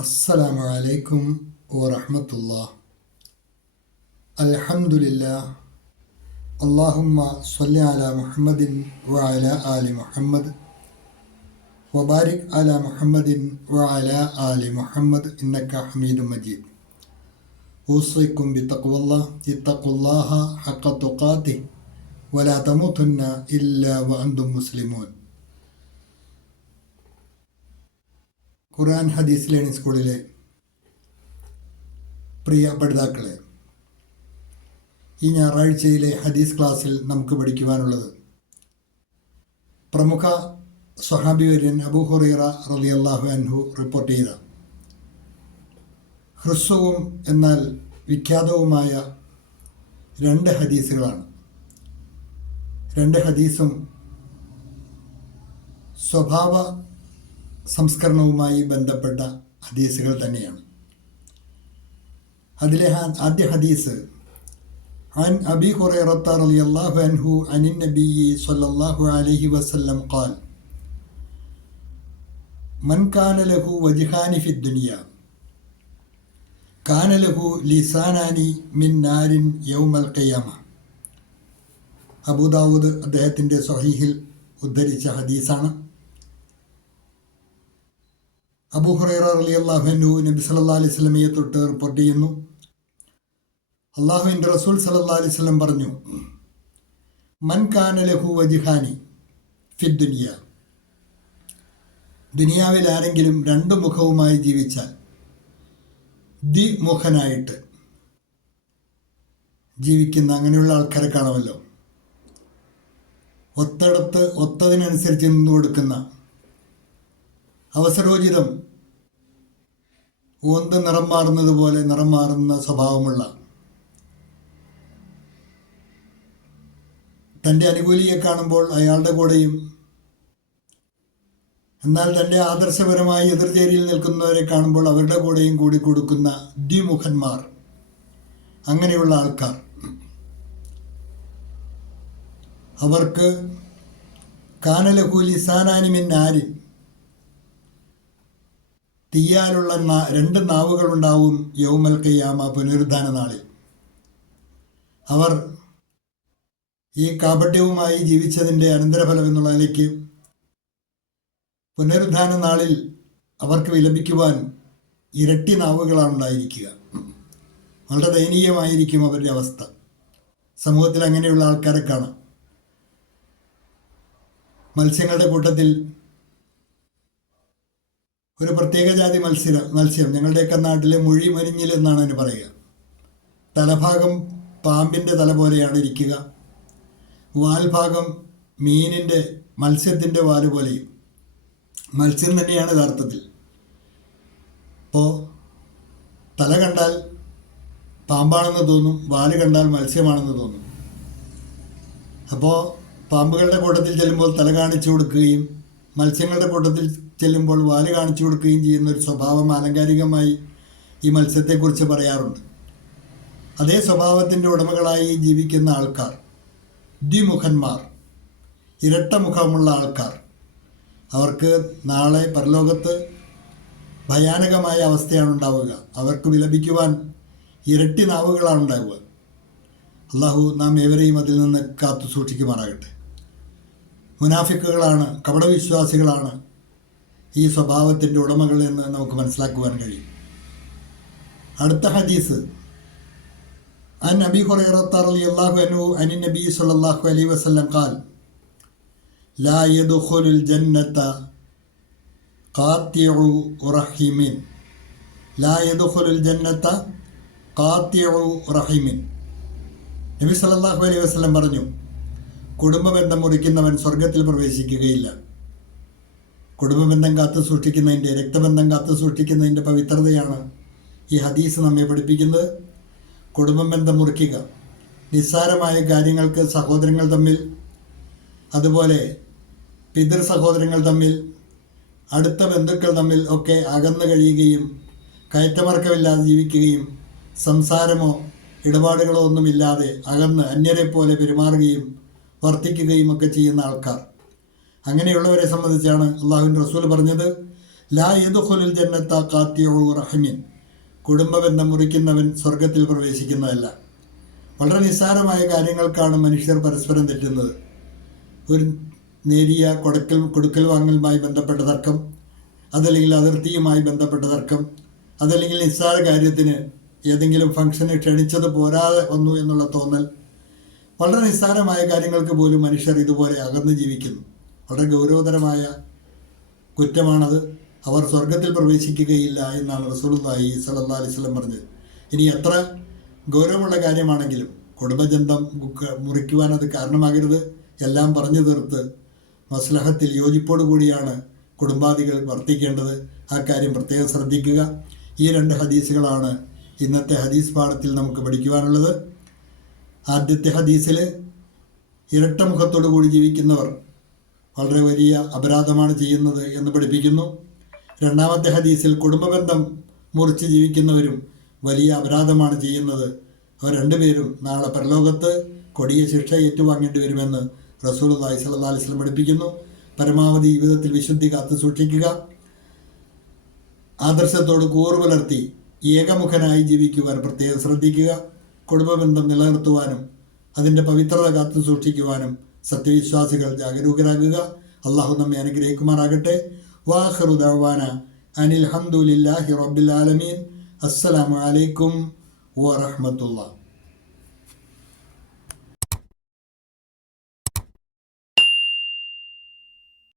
അസ്സലാമു അലൈക്കും വറഹ്മത്തുള്ളാഹി. അൽഹംദുലില്ലാഹ്. അല്ലാഹുമ്മ സ്വല്ലി അലാ മുഹമ്മദിൻ വഅലാ ആലി മുഹമ്മദ് വബാരിക് അലാ മുഹമ്മദിൻ വഅലാ ആലി മുഹമ്മദ് ഇന്നക ഹമീദും മജീദ്. ഊസിക്കും ബിത്തഖ്വല്ലാഹ് ഇത്തഖുല്ലാഹ ഹഖ തുഖാതിഹി വലാ തമൂതുന്ന ഇല്ലാ വഅൻതും മുസ്ലിമൂൻ. ഖുർആൻ ഹദീസ് ലേണിംഗ് സ്കൂളിലെ പ്രിയ പഠിതാക്കളെ, ഈ ഞായറാഴ്ചയിലെ ഹദീസ് ക്ലാസ്സിൽ നമുക്ക് പഠിക്കുവാനുള്ളത് പ്രമുഖ സ്വഹാബിവര്യൻ അബൂ ഹുറൈറ റളിയല്ലാഹു അൻഹു റിപ്പോർട്ട് ചെയ്ത ഹ്രസ്വവും എന്നാൽ വിഖ്യാതവുമായ രണ്ട് ഹദീസുകളാണ്. രണ്ട് ഹദീസും സ്വഭാവ സംസ്കരണവുമായി ബന്ധപ്പെട്ട ഹദീസുകൾ തന്നെയാണ്. അതിലെ ആദ്യ ഹദീസ് عن أبي هريرة رضي الله عنه عن النبي صلى الله عليه وسلم قال من كان له وجهان في الدنيا كان له لسانان من نار يوم القيامة. അബൂ ദാവൂദ് അദ്ദേഹത്തിൻ്റെ സ്വഹീഹിൽ ഉദ്ധരിച്ച ഹദീസാണ്. അബൂ ഹുറൈറ റളിയല്ലാഹു അൻഹു നബി സല്ലല്ലാഹു അലൈഹി വസല്ലമയെ തൊട്ട് റിപ്പോർട്ട് ചെയ്യുന്നു, അള്ളാഹുവിൻ്റെ റസൂൽ സല്ലല്ലാഹു അലൈഹി വസല്ലം പറഞ്ഞു, മൻ കാന ലഹു വജ്ഹാനി ഫി ദുനിയ, ദുനിയാവിൽ ആരെങ്കിലും രണ്ട് മുഖവുമായി ജീവിച്ചാൽ, ദ്വിമുഖനായിട്ട് ജീവിക്കുന്ന അങ്ങനെയുള്ള ആൾക്കാരെ കാണുമല്ലോ, ഒത്തടത്ത് ഒത്തതിനനുസരിച്ച് നിന്നു കൊടുക്കുന്ന, അവസരോചിതം ഓന്ത് നിറം മാറുന്നത് പോലെ നിറം മാറുന്ന സ്വഭാവമുള്ള, തൻ്റെ അനുകൂലിയെ കാണുമ്പോൾ അയാളുടെ കൂടെയും, എന്നാൽ തൻ്റെ ആദർശപരമായി എതിർചേരിയിൽ നിൽക്കുന്നവരെ കാണുമ്പോൾ അവരുടെ കൂടെയും കൂടി കൊടുക്കുന്ന ദ്വിമുഖന്മാർ, അങ്ങനെയുള്ള ആൾക്കാർ, അവർക്ക് കാനലഹു ലിസാനാനി മിൻ നാരിൻ, തീയാലുള്ള രണ്ട് നാവുകളുണ്ടാവും യൗമൽ ഖിയാമ, പുനരുദ്ധാന നാളിൽ. അവർ ഈ കാപട്യവുമായി ജീവിച്ചതിൻ്റെ അനന്തരഫലം എന്നുള്ള നിലയ്ക്ക് പുനരുദ്ധാന നാളിൽ അവർക്ക് വിലപിക്കുവാൻ ഇരട്ടി നാവുകളാണ് ഉണ്ടായിരിക്കുക. വളരെ ദയനീയമായിരിക്കും അവരുടെ അവസ്ഥ. സമൂഹത്തിൽ അങ്ങനെയുള്ള ആൾക്കാരെ കാണാം. മത്സ്യങ്ങളുടെ കൂട്ടത്തിൽ ഒരു പ്രത്യേക ജാതി മത്സ്യം ഞങ്ങളുടെയൊക്കെ നാട്ടിലെ മൊഴിമരിഞ്ഞിൽ എന്നാണ് അതിന് പറയുക. തലഭാഗം പാമ്പിൻ്റെ തല പോലെയാണ് ഇരിക്കുക, വാൽഭാഗം മത്സ്യത്തിൻ്റെ വാല് പോലെയും. മത്സ്യം തന്നെയാണ് യഥാർത്ഥത്തിൽ. അപ്പോൾ തല കണ്ടാൽ പാമ്പാണെന്ന് തോന്നും, വാല് കണ്ടാൽ മത്സ്യമാണെന്ന് തോന്നും. അപ്പോൾ പാമ്പുകളുടെ കൂട്ടത്തിൽ ചെല്ലുമ്പോൾ തല കാണിച്ചു കൊടുക്കുകയും മത്സ്യങ്ങളുടെ കൂട്ടത്തിൽ ചെല്ലുമ്പോൾ വാല് കാണിച്ചു കൊടുക്കുകയും ചെയ്യുന്ന ഒരു സ്വഭാവം ആലങ്കാരികമായി ഈ മത്സ്യത്തെക്കുറിച്ച് പറയാറുണ്ട്. അതേ സ്വഭാവത്തിൻ്റെ ഉടമകളായി ജീവിക്കുന്ന ആൾക്കാർ, ദ്വിമുഖന്മാർ, ഇരട്ട മുഖമുള്ള ആൾക്കാർ, അവർക്ക് നാളെ പരലോകത്ത് ഭയാനകമായ അവസ്ഥയാണ് ഉണ്ടാവുക. അവർക്ക് വിലപിക്കുവാൻ ഇരട്ടി നാവുകളാണ് ഉണ്ടാവുക. അള്ളാഹു നാം ഏവരെയും അതിൽ നിന്ന് കാത്തു സൂക്ഷിക്കുമാറാകട്ടെ. മുനാഫിക്കുകളാണ്, കപടവിശ്വാസികളാണ് ഈ സ്വഭാവത്തിൻ്റെ ഉടമകൾ എന്ന് നമുക്ക് മനസ്സിലാക്കുവാൻ കഴിയും. അടുത്ത ഹദീസ് അൻ അബീ ഹുറൈറത്ത റളിയല്ലാഹു അൻഹു അനി നബി സ്വല്ലല്ലാഹു അലൈഹി വസല്ലം ഖാൽ ലാ യദ്ഖുലുൽ ജന്നത ഖാത്തിഉ റഹിമിൻ, ലാ യദ്ഖുലുൽ ജന്നത ഖാത്തിഉ റഹിമിൻ. നബി സല്ലല്ലാഹു അലൈഹി വസല്ലം പറഞ്ഞു, കുടുംബബന്ധം മുറിക്കുന്നവൻ സ്വർഗത്തിൽ പ്രവേശിക്കുകയില്ല. കുടുംബബന്ധം കാത്തു സൂക്ഷിക്കുന്നതിൻ്റെ, രക്തബന്ധം കാത്തു സൂക്ഷിക്കുന്നതിൻ്റെ പവിത്രതയാണ് ഈ ഹദീസ് നമ്മെ പഠിപ്പിക്കുന്നത്. കുടുംബബന്ധം മുറിക്കുക, നിസ്സാരമായ കാര്യങ്ങൾക്ക് സഹോദരങ്ങൾ തമ്മിൽ, അതുപോലെ പിതൃ സഹോദരങ്ങൾ തമ്മിൽ, അടുത്ത ബന്ധുക്കൾ തമ്മിൽ ഒക്കെ അകന്നു കഴിയുകയും കയറ്റമറക്കമില്ലാതെ ജീവിക്കുകയും സംസാരമോ ഇടപാടുകളോ ഒന്നുമില്ലാതെ അകന്ന് അന്യരെ പോലെ പെരുമാറുകയും വർത്തിക്കുകയും ഒക്കെ ചെയ്യുന്ന ആൾക്കാർ, അങ്ങനെയുള്ളവരെ സംബന്ധിച്ചാണ് അള്ളാഹുവിൻ്റെ റസൂൽ പറഞ്ഞത്, ലാ യദ്ഖുലുൽ ജന്നത ഖാത്തിഉ റഹിമിൻ, കുടുംബബന്ധം മുറിക്കുന്നവൻ സ്വർഗത്തിൽ പ്രവേശിക്കുന്നതല്ല. വളരെ നിസ്സാരമായ കാര്യങ്ങൾക്കാണ് മനുഷ്യർ പരസ്പരം തെറ്റുന്നത്. ഒരു നേരിയ കൊടുക്കൽ വാങ്ങലുമായി ബന്ധപ്പെട്ട തർക്കം, അതല്ലെങ്കിൽ അതിർത്തിയുമായി ബന്ധപ്പെട്ട തർക്കം, അതല്ലെങ്കിൽ നിസ്സാര കാര്യത്തിന് ഏതെങ്കിലും ഫംഗ്ഷന് ക്ഷണിച്ചത് പോരാതെ വന്നു എന്നുള്ള തോന്നൽ, വളരെ നിസ്സാരമായ കാര്യങ്ങൾക്ക് പോലും മനുഷ്യർ ഇതുപോലെ അകന്ന് ജീവിക്കുന്നു. വളരെ ഗൗരവതരമായ കുറ്റമാണത്. അവർ സ്വർഗത്തിൽ പ്രവേശിക്കുകയില്ല എന്നാണ് റസൂലുള്ളാഹി സ്വല്ലല്ലാഹു അലൈഹി വസല്ലം പറഞ്ഞത്. ഇനി എത്ര ഗൗരവമുള്ള കാര്യമാണെങ്കിലും കുടുംബബന്ധം മുറിക്കുവാൻ അത് കാരണമാകരുത്. എല്ലാം പറഞ്ഞു തീർത്ത് മസ്ലഹത്തിൽ യോജിപ്പോടു കൂടിയാണ് കുടുംബാദികൾ വർത്തിക്കേണ്ടത്. ആ കാര്യം പ്രത്യേകം ശ്രദ്ധിക്കുക. ഈ 2 ഹദീസുകളാണ് ഇന്നത്തെ ഹദീസ് പാഠത്തിൽ നമുക്ക് പഠിക്കുവാനുള്ളത്. ആദ്യത്തെ ഹദീസിൽ ഇരട്ട മുഖത്തോടു കൂടി ജീവിക്കുന്നവർ വളരെ വലിയ അപരാധമാണ് ചെയ്യുന്നത് എന്ന് പഠിപ്പിക്കുന്നു. രണ്ടാമത്തെ ഹദീസിൽ കുടുംബബന്ധം മുറിച്ച് ജീവിക്കുന്നവരും വലിയ അപരാധമാണ് ചെയ്യുന്നത്. അവർ രണ്ടുപേരും നാളെ പരലോകത്ത് കൊടിയ ശിക്ഷ ഏറ്റുവാങ്ങേണ്ടി വരുമെന്ന് റസൂലുള്ളാഹി സ്വല്ലല്ലാഹു അലൈഹി വസല്ലം പഠിപ്പിക്കുന്നു. പരമാവധി ജീവിതത്തിൽ വിശുദ്ധി കാത്തു സൂക്ഷിക്കുക, ആദർശത്തോട് കൂറുപുലർത്തി ഏകമുഖനായി ജീവിക്കുവാൻ പ്രത്യേകം ശ്രദ്ധിക്കുക. കുടുംബബന്ധം നിലനിർത്തുവാനും അതിൻ്റെ പവിത്രത കാത്തു സൂക്ഷിക്കുവാനും സത്യവിശ്വാസികൾ ജാഗരൂകരാകുക. അള്ളാഹു നമ്മെ അനുഗ്രഹിക്കുമാറാകട്ടെ. വാഖിറു ദഅ്വാന അനിൽ ഹംദുലില്ലാഹി റബ്ബിൽ ആലമീൻ. അസ്സലാമു അലൈക്കും വറഹ്മത്തുള്ളാഹി.